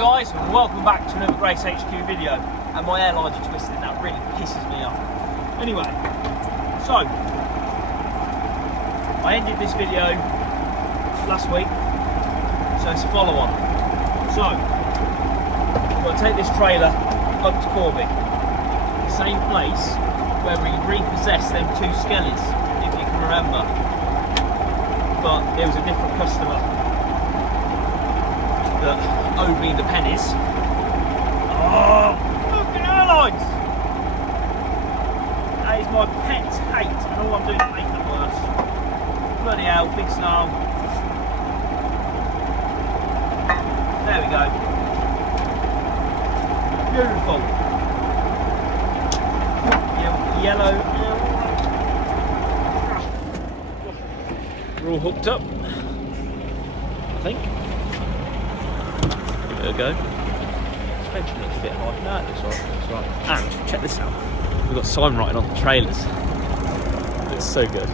guys, and welcome back to another GraysHQ video. And my airlines are twisted, that really pisses me off. Anyway, so I ended this video last week, so it's a follow-on. So we've got to take this trailer up to Corby, the same place where we repossessed them two skellies, if you can remember. But it was a different customer that owed me the pennies. Oh, fucking airlines! That is my pet hate, and all I'm doing is making it worse. Bloody hell, big snow. There we go. Beautiful. Yellow. We're all hooked up, I think. There we go. Suspension looks a bit hard. No, it looks alright. It's right. And check this out. We've got sign writing on the trailers. It's so good.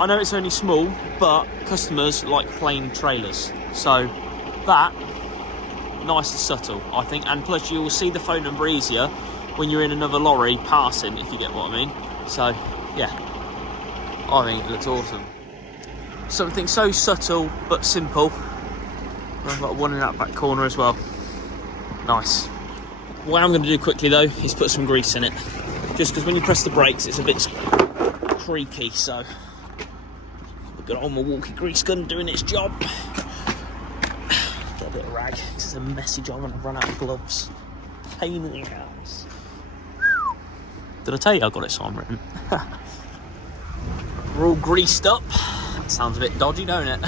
I know it's only small, but customers like plain trailers. So that, nice and subtle, I think. And plus you will see the phone number easier when you're in another lorry passing, if you get what I mean. So, yeah. I think it looks awesome. Something so subtle but simple. I've got one in that back corner as well. Nice. What I'm going to do quickly though is put some grease in it. Just because when you press the brakes it's a bit creaky, so I've got on my Milwaukee grease gun doing its job. Got a bit of rag because it's a messy job and I've run out of gloves. Pain in the ass. Did I tell you I got it sign written? We're all greased up. That sounds a bit dodgy, don't it?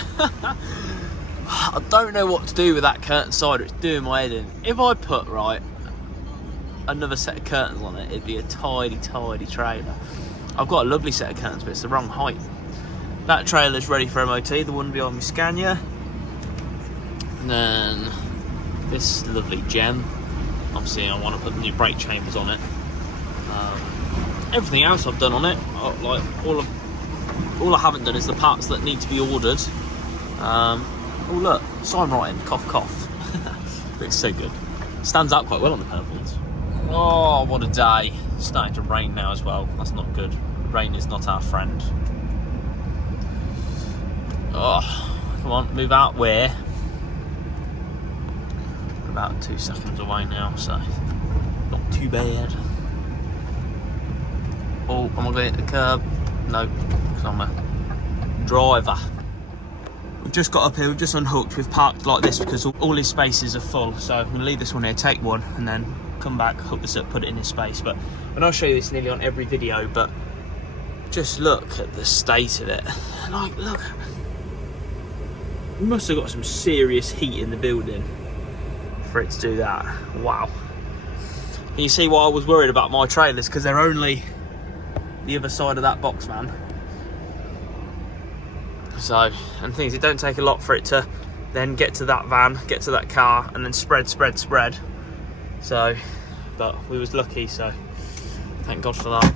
I don't know what to do with that curtain side. It's doing my head in. If I put, right, another set of curtains on it, it'd be a tidy, tidy trailer. I've got a lovely set of curtains, but it's the wrong height. That trailer's ready for MOT, the one behind me Scania. And then this lovely gem. Obviously, I want to put the new brake chambers on it. Everything else I've done on it, like all I haven't done is the parts that need to be ordered. Oh look, sign writing, cough cough. It's so good. Stands out quite well on the purples. Oh, what a day. It's starting to rain now as well. That's not good. Rain is not our friend. Oh, come on, move out where? We're about 2 seconds away now, so not too bad. Oh, am I going to hit the curb? No, because I'm a driver. We've just got up here, we've just unhooked, we've parked like this because all his spaces are full. So I'm going to leave this one here, take one, and then come back, hook this up, put it in his space. But, and I'll show you this nearly on every video, but just look at the state of it. Like, look. We must have got some serious heat in the building for it to do that. Wow. And you see why I was worried about my trailers, because they're only the other side of that box, man. So, and things, it don't take a lot for it to then get to that van, get to that car, and then spread. So, but we was lucky, so thank God for that.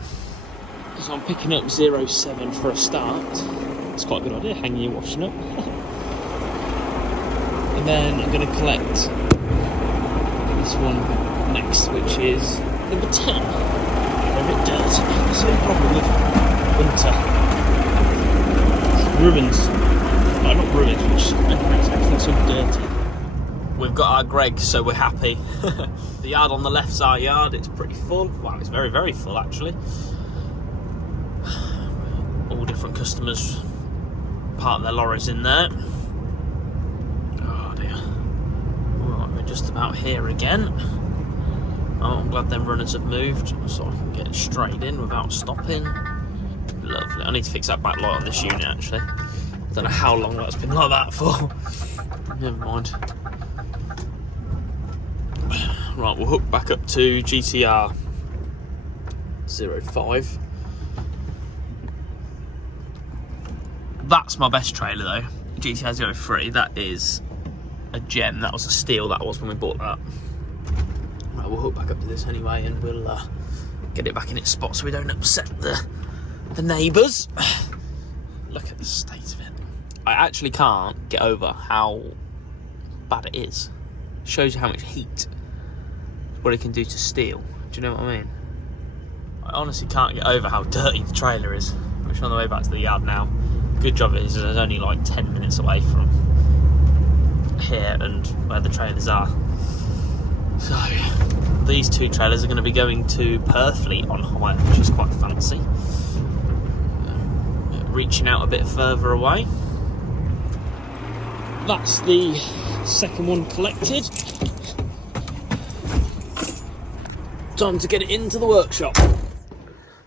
So I'm picking up 07 for a start. It's quite a good idea, hanging your washing up. And then I'm going to collect this one next, which is number 10. They're a bit dirty. That's the only problem with winter. Ruins. No, not ruins, which makes everything so dirty. We've got our Greg, so we're happy. The yard on the left's our yard. It's pretty full. Wow, it's very, very full actually. All different customers park their lorries in there. Oh dear. Right, we're just about here again. Oh, I'm glad them runners have moved so I can get it straight in without stopping. Lovely. I need to fix that back light on this unit actually. I don't know how long that's been like that for. Never mind. Right, we'll hook back up to GTR 05. That's my best trailer though. GTR 03. That is a gem. That was a steal. That was when we bought that. Right, we'll hook back up to this anyway, and we'll get it back in its spot so we don't upset the neighbours. Look at the state of it. I actually can't get over how bad it is. It shows you how much heat, what it can do to steel. Do you know what I mean? I honestly can't get over how dirty the trailer is. Which on the way back to the yard now. Good job is it's only like 10 minutes away from here and where the trailers are. So these two trailers are going to be going to Purfleet on hire, which is quite fancy. Reaching out a bit further away. That's the second one collected. Time to get it into the workshop.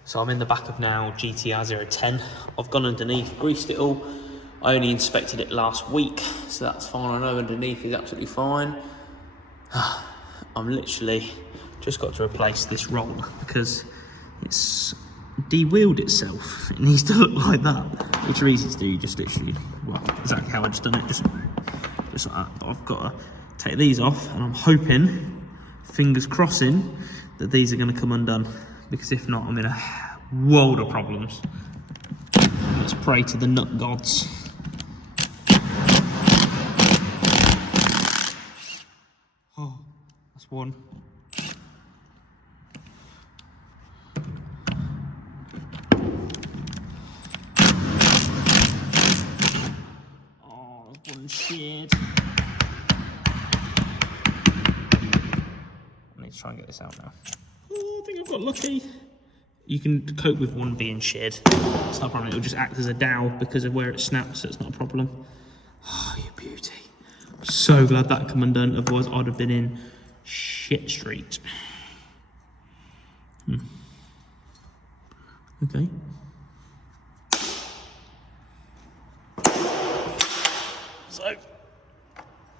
So I'm in the back of now GTR 010. I've gone underneath, greased it all. I only inspected it last week, so that's fine. I know underneath is absolutely fine. I'm literally just got to replace this roller because it's de-wheeled itself. It needs to look like that, which are easy to do. You just literally, well, exactly how I just done it, just like that. But I've got to take these off, and I'm hoping, fingers crossing, that these are going to come undone, because if not, I'm in a world of problems. Let's pray to the nut gods. Oh, that's one. Oh, one sheared. I need to try and get this out now. Oh, I think I've got lucky. You can cope with one being sheared. It's not a problem. It'll just act as a dowel because of where it snaps, so it's not a problem. Oh, you beauty. I'm so glad that come undone, otherwise I'd have been in shit street. Okay. So,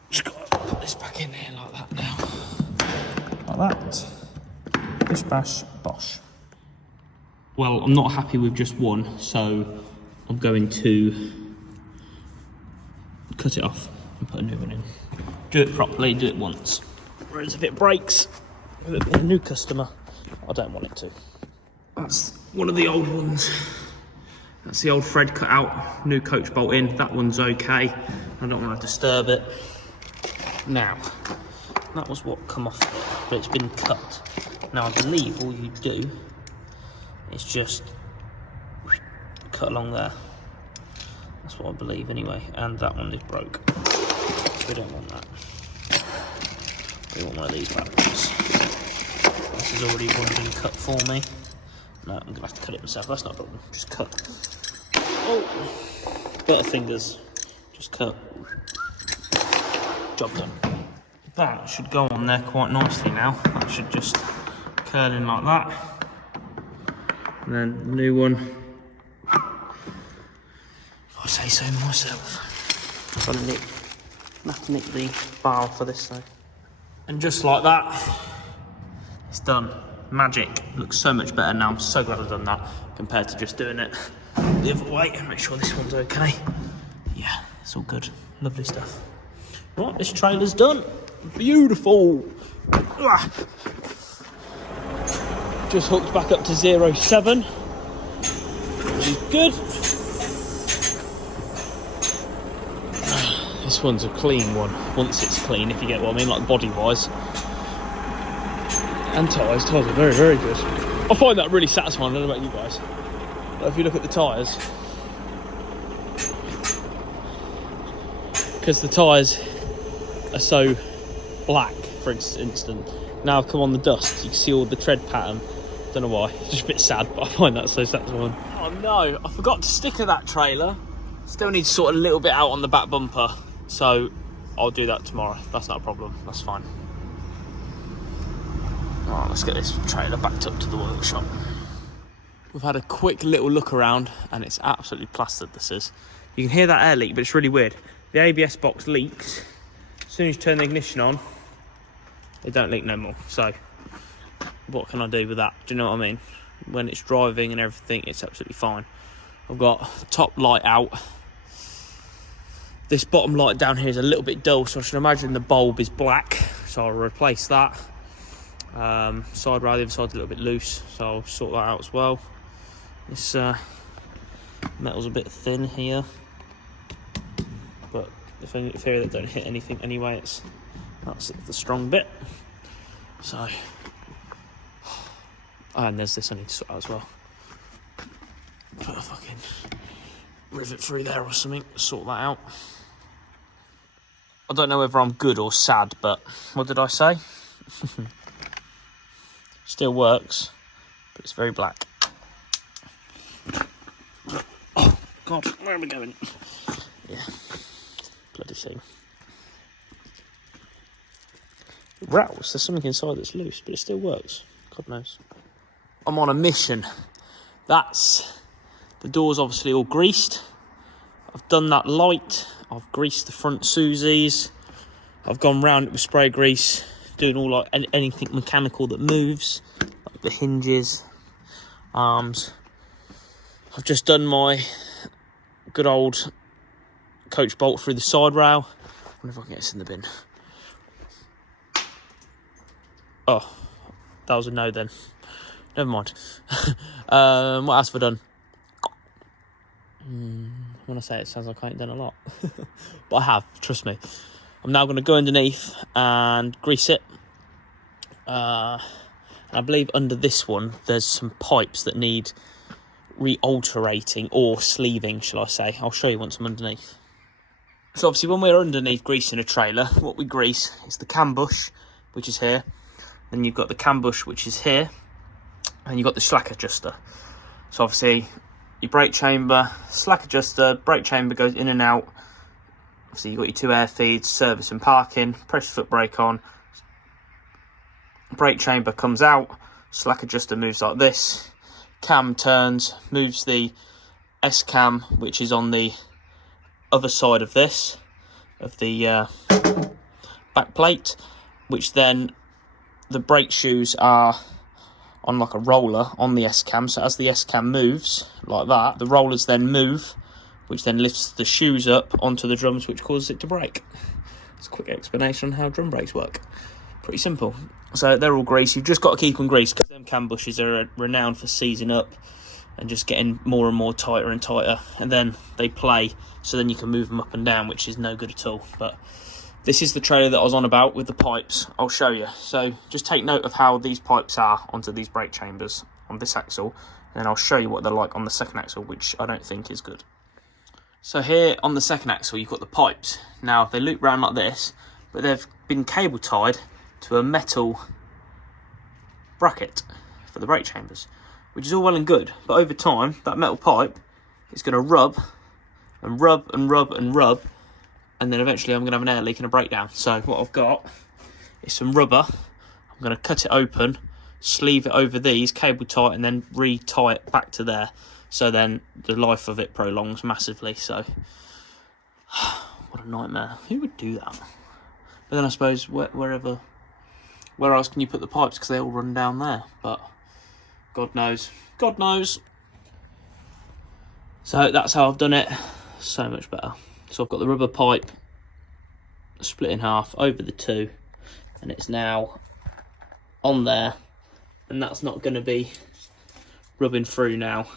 just got to put this back in here like that now. Like that. Bish bash bosh. Well, I'm not happy with just one, so I'm going to cut it off and put a new one in. Do it properly, do it once. Whereas if it breaks with a new customer, I don't want it to. That's one of the old ones. That's the old thread cut out, new coach bolt in. That one's okay. I don't want to disturb it. Now, that was what come off it, but it's been cut. Now I believe all you do is just cut along there. That's what I believe anyway. And that one is broke. We don't want that. We want one of these back ones. This has already one been cut for me. No, I'm gonna have to cut it myself. That's not a problem. Just cut. Oh, butterfingers. Just cut. Job done. That should go on there quite nicely now. That should just curl in like that. And then the new one, if I say so myself. I'm gonna have to nick the bar for this though. And just like that, it's done. Magic. Looks so much better now. I'm so glad I've done that compared to just doing it the other way. Make sure this one's okay. Yeah, it's all good. Lovely stuff. Right, this trailer's done. Beautiful. Just hooked back up to 07, which is good. This one's a clean one, once it's clean, if you get what I mean, like body-wise. And tyres are very, very good. I find that really satisfying, I don't know about you guys. But if you look at the tyres, because the tyres are so black, for instance, now I've come on the dust, you can see all the tread pattern. Don't know why, it's just a bit sad, but I find that so satisfying. Oh no, I forgot to sticker that trailer. Still need to sort a little bit out on the back bumper, so I'll do that tomorrow. That's not a problem, that's fine. Alright, let's get this trailer backed up to the workshop. We've had a quick little look around and it's absolutely plastered, this is. You can hear that air leak, but it's really weird. The ABS box leaks. As soon as you turn the ignition on, it don't leak no more. So, what can I do with that? Do you know what I mean? When it's driving and everything, it's absolutely fine. I've got top light out. This bottom light down here is a little bit dull, so I should imagine the bulb is black. So I'll replace that. Side rail, the other side's a little bit loose, so I'll sort that out as well. This metal's a bit thin here, but if area that don't hit anything anyway. That's the strong bit. So, and there's this I need to sort out as well. Put a fucking rivet through there or something, sort that out. I don't know whether I'm good or sad, but what did I say? Still works, but it's very black. Oh God, where am I going? Yeah, bloody thing. It rattles. There's something inside that's loose, but it still works. God knows. I'm on a mission. That's the door's obviously all greased. I've done that light. I've greased the front Susies. I've gone round it with spray grease, doing all like anything mechanical that moves, like the hinges, arms. I've just done my good old coach bolt through the side rail. I wonder if I can get this in the bin. Oh, that was a no then. Never mind. What else have I done? When I say it sounds like I ain't done a lot. But I have, trust me. I'm now going to go underneath and grease it. And I believe under this one, there's some pipes that need re-alterating or sleeving, shall I say. I'll show you once I'm underneath. So obviously when we're underneath greasing a trailer, what we grease is the cam bush, which is here. Then you've got the cam bush, which is here. And you've got the slack adjuster. So obviously your brake chamber, slack adjuster, brake chamber goes in and out. Obviously you've got your 2 air feeds, service and parking, press your foot brake on. Brake chamber comes out, slack adjuster moves like this. Cam turns, moves the S-cam, which is on the other side of this, of the back plate, which then the brake shoes are on like a roller on the S-cam. So as the S-cam moves like that, the rollers then move, which then lifts the shoes up onto the drums, which causes it to brake. It's a quick explanation on how drum brakes work. Pretty simple. So they're all greased. You've just got to keep them greased because them cam bushes are renowned for seizing up and just getting more and more tighter and tighter. And then they play, so then you can move them up and down, which is no good at all. But this is the trailer that I was on about with the pipes. I'll show you. So just take note of how these pipes are onto these brake chambers on this axle. And then I'll show you what they're like on the second axle, which I don't think is good. So here on the second axle, you've got the pipes. Now they loop round like this, but they've been cable tied to a metal bracket for the brake chambers, which is all well and good. But over time, that metal pipe is going to rub and rub and rub and rub. And then eventually I'm going to have an air leak and a breakdown. So what I've got is some rubber. I'm going to cut it open, sleeve it over these, cable tie it, and then re-tie it back to there. So then the life of it prolongs massively. So what a nightmare. Who would do that? But then I suppose where else can you put the pipes, because they all run down there. But God knows. God knows. So that's how I've done it. So much better. So I've got the rubber pipe split in half over the two, and it's now on there, and that's not going to be rubbing through now,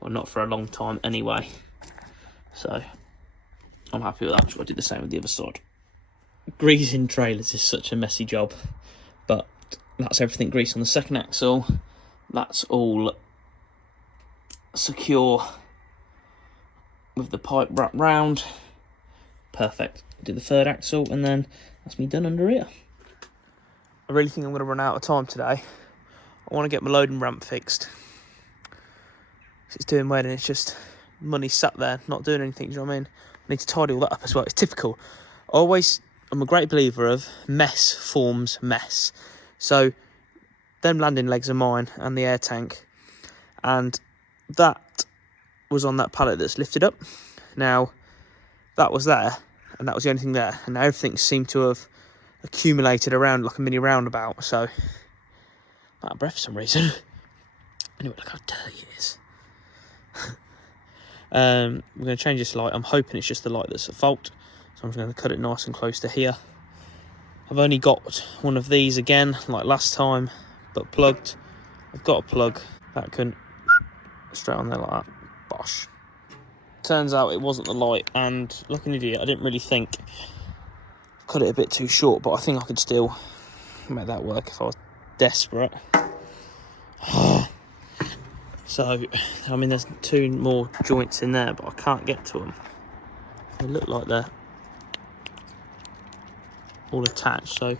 or not for a long time anyway. So I'm happy with that. So I did the same with the other side. Greasing trailers is such a messy job, but that's everything greased on the second axle. That's all secure with the pipe wrapped round. Perfect. Did the third axle, and then that's me done under here. I really think I'm going to run out of time today. I want to get my loading ramp fixed. It's doing weird, and it's just money sat there not doing anything. Do you know what I mean? I need to tidy all that up as well. It's typical. I'm a great believer of mess forms mess. So them landing legs are mine, and the air tank, and that was on that pallet that's lifted up. Now that was there, and that was the only thing there, and now everything seemed to have accumulated around like a mini roundabout. So I'm out of breath for some reason. Anyway, look how dirty it is. We're going to change this light. I'm hoping it's just the light that's at fault, so I'm just going to cut it nice and close to here. I've only got one of these again like last time, but plugged. I've got a plug that can straight on there like that. Bosh. Turns out it wasn't the light, and like an idiot, I didn't really think. Cut it a bit too short, but I think I could still make that work if I was desperate. So, I mean, there's 2 more joints in there, but I can't get to them. They look like they're all attached, so I'm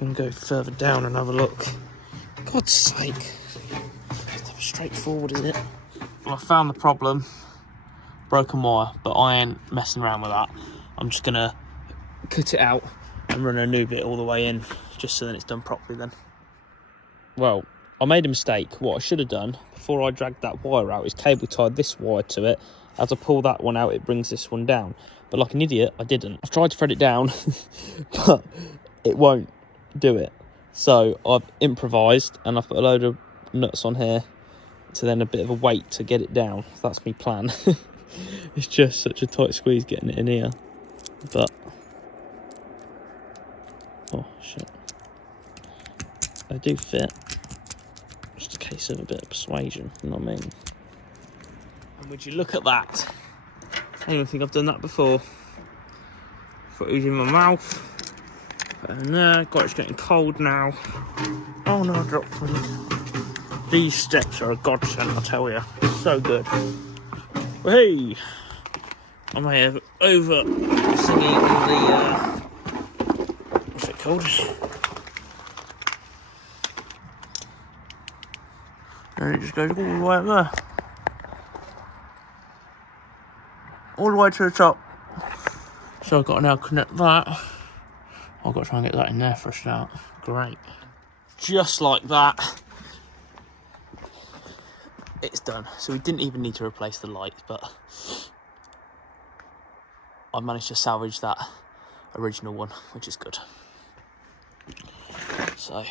going to go further down and have a look. God's sake. It's straightforward, isn't it? Well, I found the problem. Broken wire, but I ain't messing around with that. I'm just going to cut it out and run a new bit all the way in, just so that it's done properly then. Well, I made a mistake. What I should have done before I dragged that wire out is cable tied this wire to it. As I pull that one out, it brings this one down. But like an idiot, I didn't. I've tried to thread it down, but it won't do it. So I've improvised, and I've put a load of nuts on here to then a bit of a weight to get it down. That's my plan. It's just such a tight squeeze getting it in here. But oh shit, they do fit. Just a case of a bit of persuasion, you know what I mean? And would you look at that? I don't even think I've done that before. Put it in my mouth. Put it in there. God, it's getting cold now. Oh no, I dropped one. These steps are a godsend, I tell you. So good. Hey! I may have over singing the what's it called? And it just goes all the way up there. All the way to the top. So I've got to now connect that. I've got to try and get that in there for a start. Great. Just like that. It's done. So we didn't even need to replace the light, but I managed to salvage that original one, which is good. So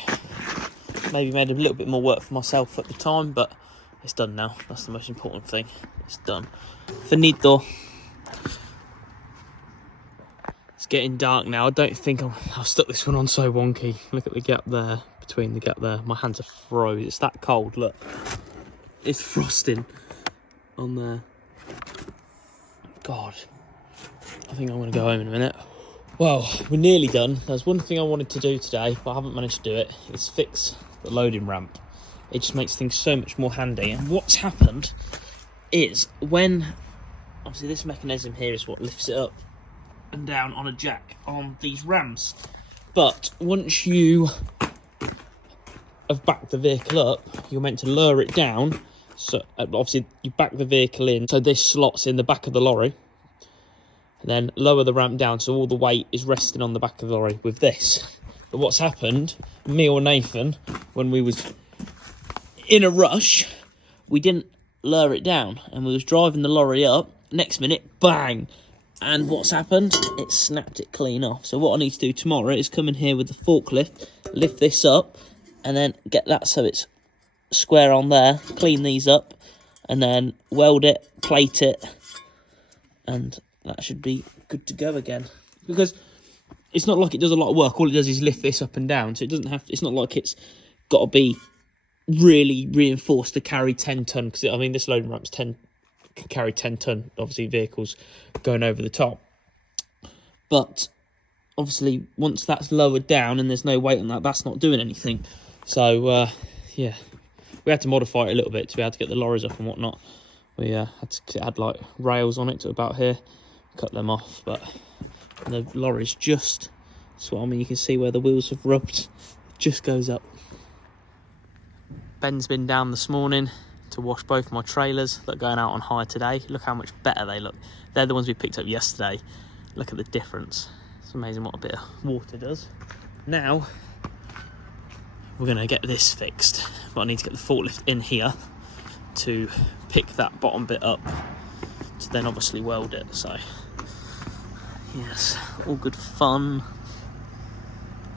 maybe made a little bit more work for myself at the time, but it's done now. That's the most important thing. It's done. Finito. It's getting dark now. I don't think I've stuck this one on so wonky. Look at the gap there, between the gap there. My hands are froze. It's that cold, look. It's frosting on there. God, I think I'm going to go home in a minute. Well, we're nearly done. There's one thing I wanted to do today, but I haven't managed to do it. It's fix the loading ramp. It just makes things so much more handy. And what's happened is when, obviously this mechanism here is what lifts it up and down on a jack on these rams. But once you have backed the vehicle up, you're meant to lower it down. So obviously you back the vehicle in, so this slots in the back of the lorry, and then lower the ramp down so all the weight is resting on the back of the lorry with this. But what's happened, me or Nathan, when we was in a rush, we didn't lower it down, and we was driving the lorry up, next minute, bang! And what's happened? It snapped it clean off. So what I need to do tomorrow is come in here with the forklift, lift this up, and then get that so it's square on there, clean these up, and then weld it, plate it, and that should be good to go again. Because it's not like it does a lot of work. All it does is lift this up and down, so it doesn't have. It's not like it's got to be really reinforced to carry 10 ton. Because I mean, this loading ramp's can carry 10 ton. Obviously, vehicles going over the top. But obviously, once that's lowered down and there's no weight on that, that's not doing anything. So yeah, we had to modify it a little bit to be able to get the lorries up and whatnot. We had to, it had like rails on it to about here. Cut them off, but the lorry's just, that's what I mean, you can see where the wheels have rubbed. It just goes up. Ben's been down this morning to wash both my trailers that are going out on hire today. Look how much better they look. They're the ones we picked up yesterday. Look at the difference. It's amazing what a bit of water does. Now we're going to get this fixed, but I need to get the forklift in here to pick that bottom bit up to then obviously weld it. So yes, all good fun.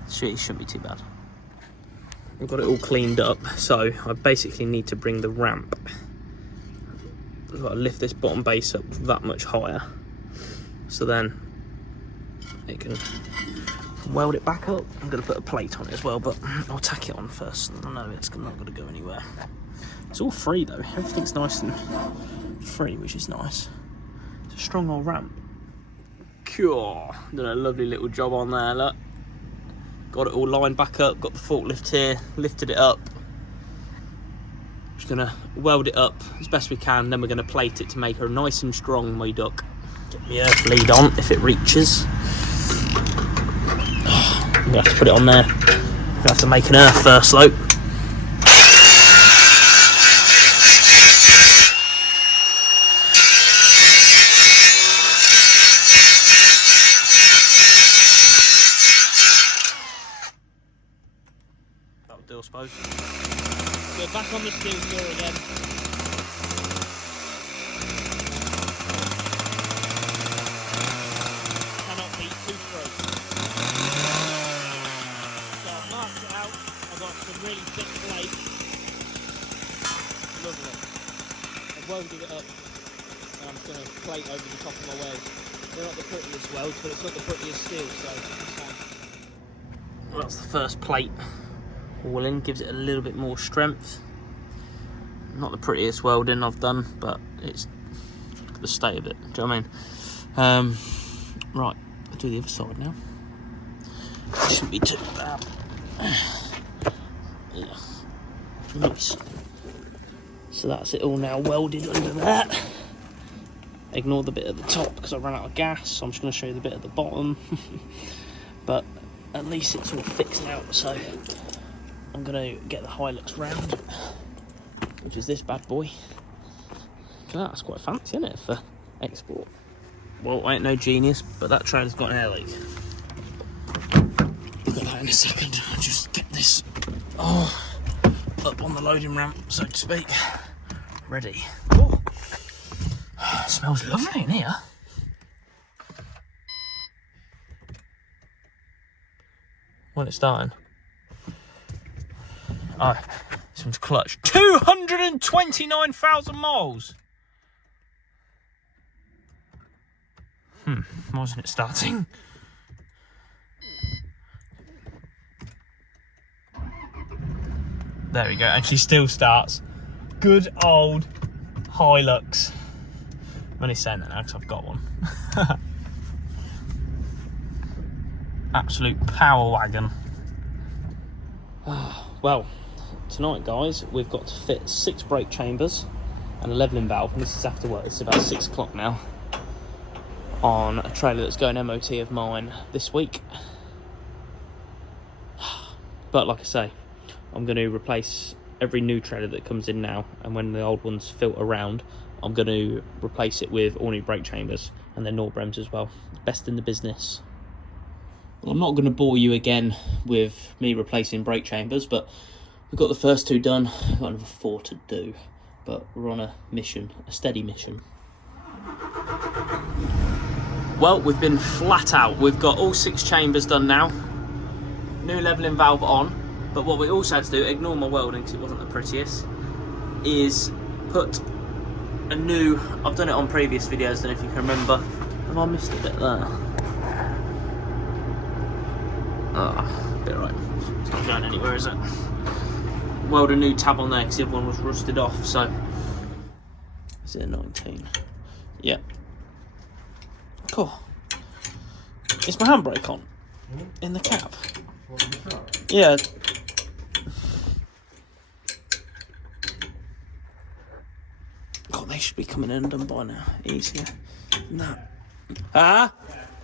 Shouldn't be too bad. I've got it all cleaned up, so I basically need to bring the ramp. I've got to lift this bottom base up that much higher, so then it can weld it back up. I'm going to put a plate on it as well, but I'll tack it on first. I know it's not going to go anywhere. It's all free though. Everything's nice and free, which is nice. It's a strong old ramp. Cool. Done a lovely little job on there, look. Got it all lined back up, got the forklift here, lifted it up. Just gonna weld it up as best we can, then we're gonna plate it to make her nice and strong, my duck. Get the earth lead on if it reaches. I'm gonna have to put it on there. I'm gonna have to make an earth first though. That'll do, I suppose. We're back on the steel floor again. Cannot beat two strokes. So I've marked it out. I've got some really thick plates. Lovely. I've welded it up and I'm just going to plate over the top of my welds. They're not the prettiest welds, but it's not the prettiest steel, so it's fine. Well, that's the first plate. All in, gives it a little bit more strength. Not the prettiest welding I've done, but it's the state of it. Do you know what I mean? Right, I'll do the other side now. It shouldn't be too bad. Yeah. Nice. So that's it all now welded under that. Ignore the bit at the top because I ran out of gas, so I'm just going to show you the bit at the bottom. But at least it's all fixed out, so I'm going to get the Hilux round, which is this bad boy. Look at that, that's quite fancy, isn't it, for export? Well, I ain't no genius, but that trailer's got an air leak. I've got that in a second. I'll just get this up on the loading ramp, so to speak. Ready. Oh, it smells lovely in here. When it's starting. Oh, this one's clutch. 229,000 miles. Why wasn't it starting? There we go, and she still starts. Good old Hilux. I'm only saying that now because I've got one. Absolute power wagon. Well, tonight, guys, we've got to fit 6 brake chambers and a levelling valve, and this is after work. It's about 6 o'clock now, on a trailer that's going MOT of mine this week. But like I say, I'm going to replace every new trailer that comes in now, and when the old ones filter around, I'm going to replace it with all new brake chambers and then Norbrems as well. Best in the business. Well, I'm not going to bore you again with me replacing brake chambers, but we've got the first 2 done. We've got another 4 to do, but we're on a mission, a steady mission. Well, we've been flat out. We've got all 6 chambers done now. New levelling valve on, but what we also had to do, ignore my welding because it wasn't the prettiest, is put a new, I've done it on previous videos, I don't know if you can remember. Have I missed a bit there? Ah, bit right. It's not going anywhere, is it? Weld a new tab on there because the other one was rusted off, so. Is it a 19? Yeah. Cool. Is my handbrake on? In the cap? Yeah. God, they should be coming in and done by now. Easier than that.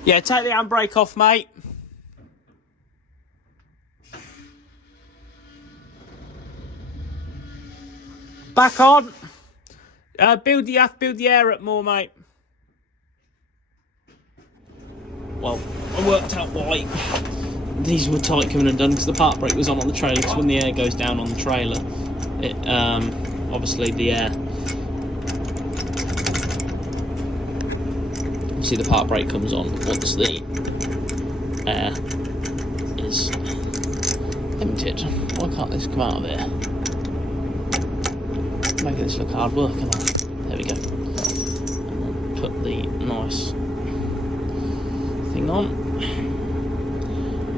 Yeah, take the handbrake off, mate. Back on. Build the air up more, mate. Well, I worked out why these were tight coming undone, because the park brake was on the trailer, because when the air goes down on the trailer, it obviously the air, see the park brake comes on once the air is emptied. Why can't this come out of here? Making this look hard work, isn't it? There we go. And then put the nice thing on.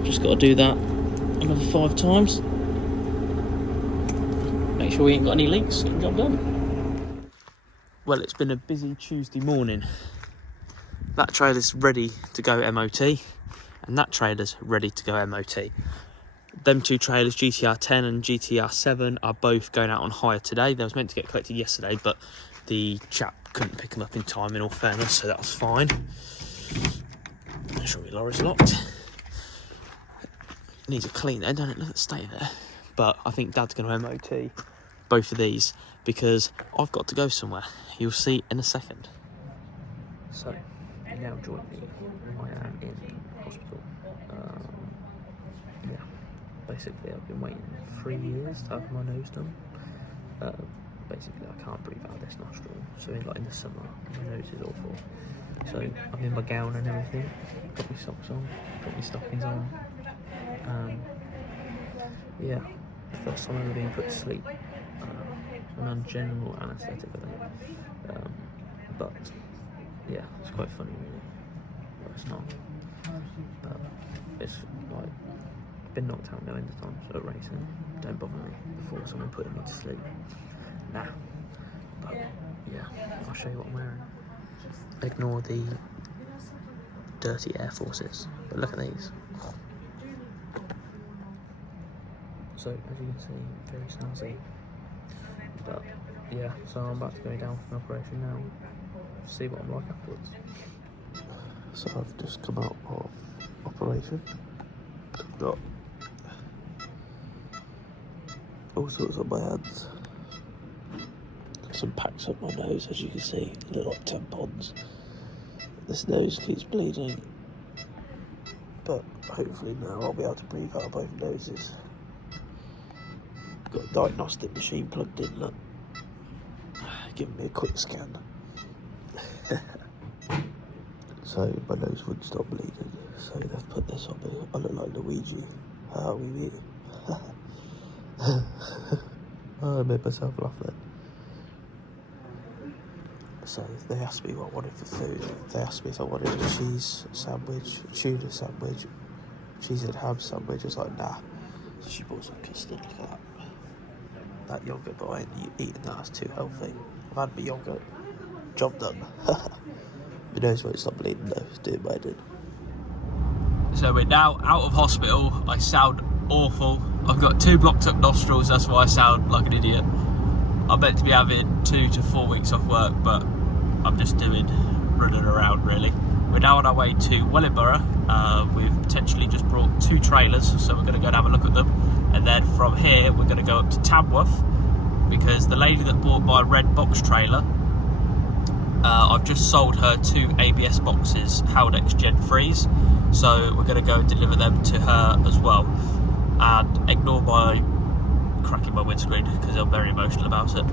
Just got to do that another 5 times. Make sure we ain't got any leaks. Get the job done. Well, it's been a busy Tuesday morning. that trailer's ready to go MOT, and that trailer's ready to go MOT. Them two trailers, GTR 10 and GTR 7, are both going out on hire today. They was meant to get collected yesterday, but the chap couldn't pick them up in time, in all fairness, so that was fine. Make sure your lorry's locked. Needs a clean there, don't it? Look at the state of it. But I think Dad's going to MOT both of these because I've got to go somewhere. You'll see in a second. So, you now join me. I am in hospital. Yeah, basically I've been waiting 3 years to have my nose done. Basically I can't breathe out this nostril, so like in the summer my nose is awful. So I'm in my gown and everything, got my socks on, got my stockings on. Yeah, the first time I've ever been put to sleep. I'm on general anaesthetic I think. But yeah, it's quite funny really. Well, it's not. But it's like been knocked out no end of times at racing. Don't bother me before someone putting me to sleep. Nah. But yeah, I'll show you what I'm wearing. Ignore the dirty Air Forces, but look at these. So as you can see, very snazzy. But yeah, so I'm about to go down for an operation now. See what I'm like afterwards. So I've just come out of operation. I've got all sorts on my hands. Some packs up my nose, as you can see. They look like tampons. This nose keeps bleeding. But hopefully now I'll be able to breathe out of both noses. Got a diagnostic machine plugged in, look. Giving me a quick scan. So my nose wouldn't stop bleeding, so they've put this on me. I look like Luigi. How we meet. Oh, I made myself laugh then. So they asked me what I wanted for food. They asked me if I wanted a cheese sandwich, tuna sandwich, cheese and ham sandwich. I was like, nah. So she bought some custard. Look at that. That yoghurt, but I ain't eating that. It's too healthy. I've had my yoghurt. Job done. My nose won't stop bleeding though. It's doing my head. So we're now out of hospital. I sound awful. I've got 2 blocked up nostrils. That's why I sound like an idiot. I'm meant to be having 2 to 4 weeks off work, but I'm just running around really. We're now on our way to Wellingborough. We've potentially just brought 2 trailers, so we're going to go and have a look at them. And then from here, we're going to go up to Tamworth, because the lady that bought my red box trailer, I've just sold her 2 ABS boxes, Haldex Gen 3s. So we're going to go and deliver them to her as well. And ignore my cracking my windscreen, because I'm very emotional about it.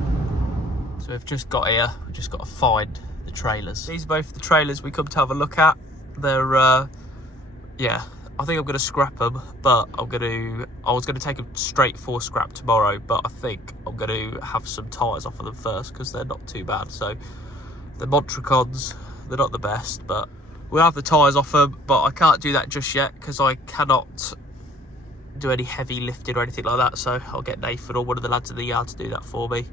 So we've just got here, we've just got to find the trailers. These are both the trailers we come to have a look at. They're, yeah, I think I'm going to scrap them, but I was going to take them straight for scrap tomorrow, but I think I'm going to have some tyres off of them first, because they're not too bad. So the Montracons, they're not the best, but we'll have the tyres off them, but I can't do that just yet, because I cannot do any heavy lifting or anything like that. So I'll get Nathan or one of the lads in the yard to do that for me,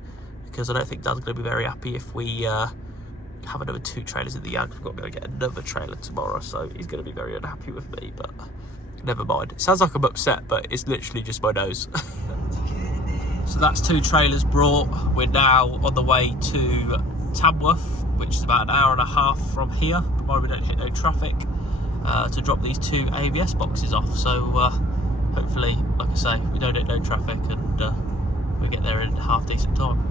because I don't think Dad's going to be very happy if we have another 2 trailers in the yard. We've got to go get another trailer tomorrow, so he's going to be very unhappy with me, but never mind. It sounds like I'm upset, but it's literally just my nose. So that's 2 trailers brought. We're now on the way to Tamworth, which is about an hour and a half from here, provided we don't hit no traffic, to drop these 2 ABS boxes off. So hopefully, like I say, we don't hit no traffic and we get there in half decent time.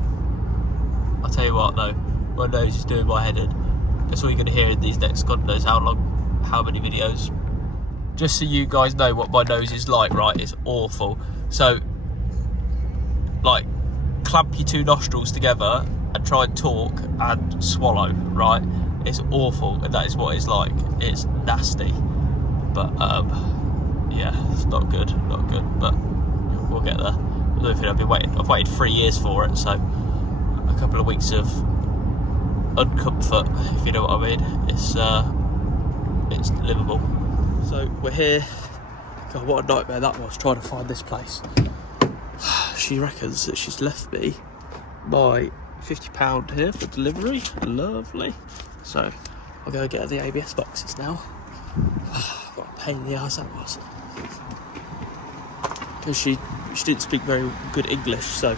I'll tell you what though, my nose is doing my head in. That's all you're going to hear in these next God knows how many videos. Just so you guys know what my nose is like, right? It's awful. So, like, clamp your 2 nostrils together and try and talk and swallow, right? It's awful, and that is what it's like. It's nasty. But, yeah, it's not good, but we'll get there. I've waited 3 years for it, so a couple of weeks of uncomfort, if you know what I mean. It's livable. So we're here. God, what a nightmare that was, trying to find this place. She reckons that she's left me my £50 here for delivery. Lovely. So I'll go get her the ABS boxes now. What a pain in the arse that was. Because she didn't speak very good English, so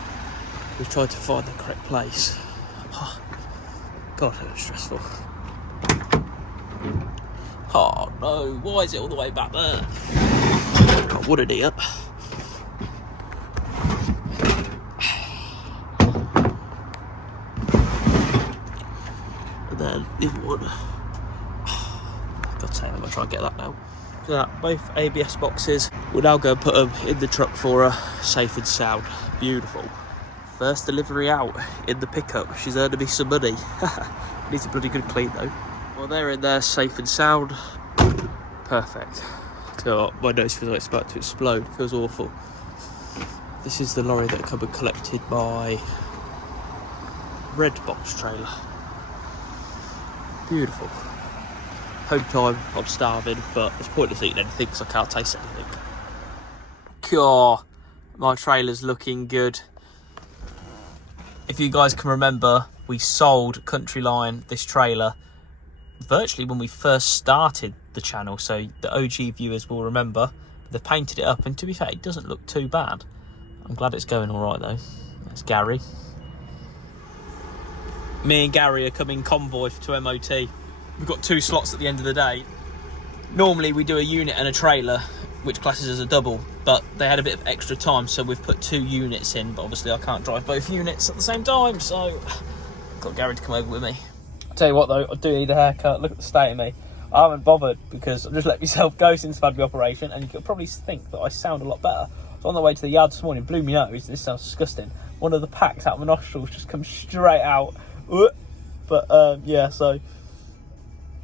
we tried to find the correct place. Oh, God, that was stressful. Oh no, why is it all the way back there? God, what an idiot. And then the other one. God's sake, I'm going to try and get that now. Look at that, both ABS boxes. We'll now go and put them in the truck for her, safe and sound. Beautiful. First delivery out in the pickup. She's earning me some money. Needs a bloody good clean though. Well, they're in there, safe and sound. Perfect. So my nose feels like it's about to explode. It feels awful. This is the lorry that come and collected my red box trailer. Beautiful. Home time, I'm starving, but it's pointless eating anything because I can't taste anything. God, my trailer's looking good. If you guys can remember, we sold Countryline, this trailer, virtually when we first started the channel, so the OG viewers will remember. They've painted it up, and to be fair, it doesn't look too bad. I'm glad it's going all right though. That's Gary. Me and Gary are coming convoy to MOT. We've got 2 slots at the end of the day. Normally we do a unit and a trailer, which classes as a double, but they had a bit of extra time, so we've put 2 units in, but obviously I can't drive both units at the same time, so got Gary to come over with me. I'll tell you what though, I do need a haircut. Look at the state of me. I haven't bothered because I've just let myself go since I've had the operation, and you could probably think that I sound a lot better. I was on the way to the yard this morning, blew my nose. This sounds disgusting. One of the packs out of my nostrils just comes straight out. But yeah, so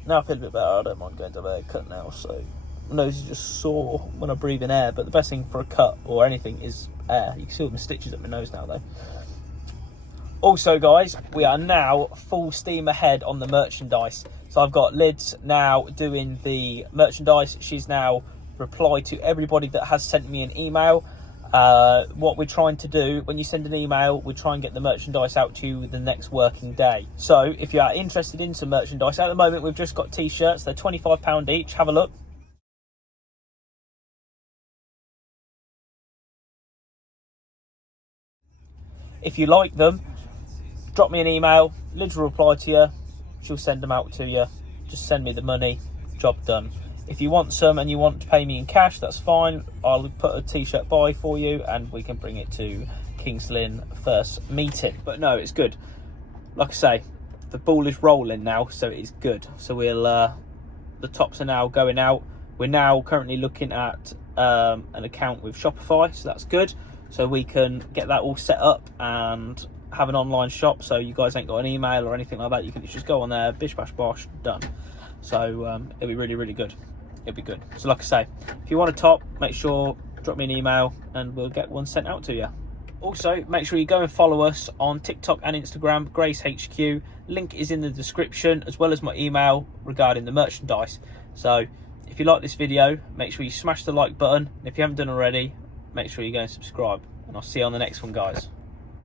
now I feel a bit better. I don't mind going to a haircut now, so my nose is just sore when I breathe in air. But the best thing for a cut or anything is air. You can see all my stitches at my nose now though. Also guys, we are now full steam ahead on the merchandise. So I've got Lids now doing the merchandise. She's now replied to everybody that has sent me an email. What we're trying to do, when you send an email, we try and get the merchandise out to you the next working day. So if you are interested in some merchandise, at the moment we've just got t-shirts. They're £25 each. Have a look. If you like them, drop me an email. Liz will reply to you. She'll send them out to you. Just send me the money. Job done. If you want some and you want to pay me in cash, that's fine. I'll put a t-shirt by for you and we can bring it to King's Lynn first meeting. But no, it's good. Like I say, the ball is rolling now, so it is good. So we'll the tops are now going out. We're now currently looking at an account with Shopify, so that's good. So we can get that all set up and have an online shop, so you guys ain't got an email or anything like that. You can just go on there, bish bash bosh, done. So it'll be really, really good. It'll be good. So like I say, if you want a top, make sure, drop me an email and we'll get one sent out to you. Also, make sure you go and follow us on TikTok and Instagram, GraysHQ. Link is in the description, as well as my email regarding the merchandise. So if you like this video, make sure you smash the like button. If you haven't done already, make sure you go and subscribe. And I'll see you on the next one, guys.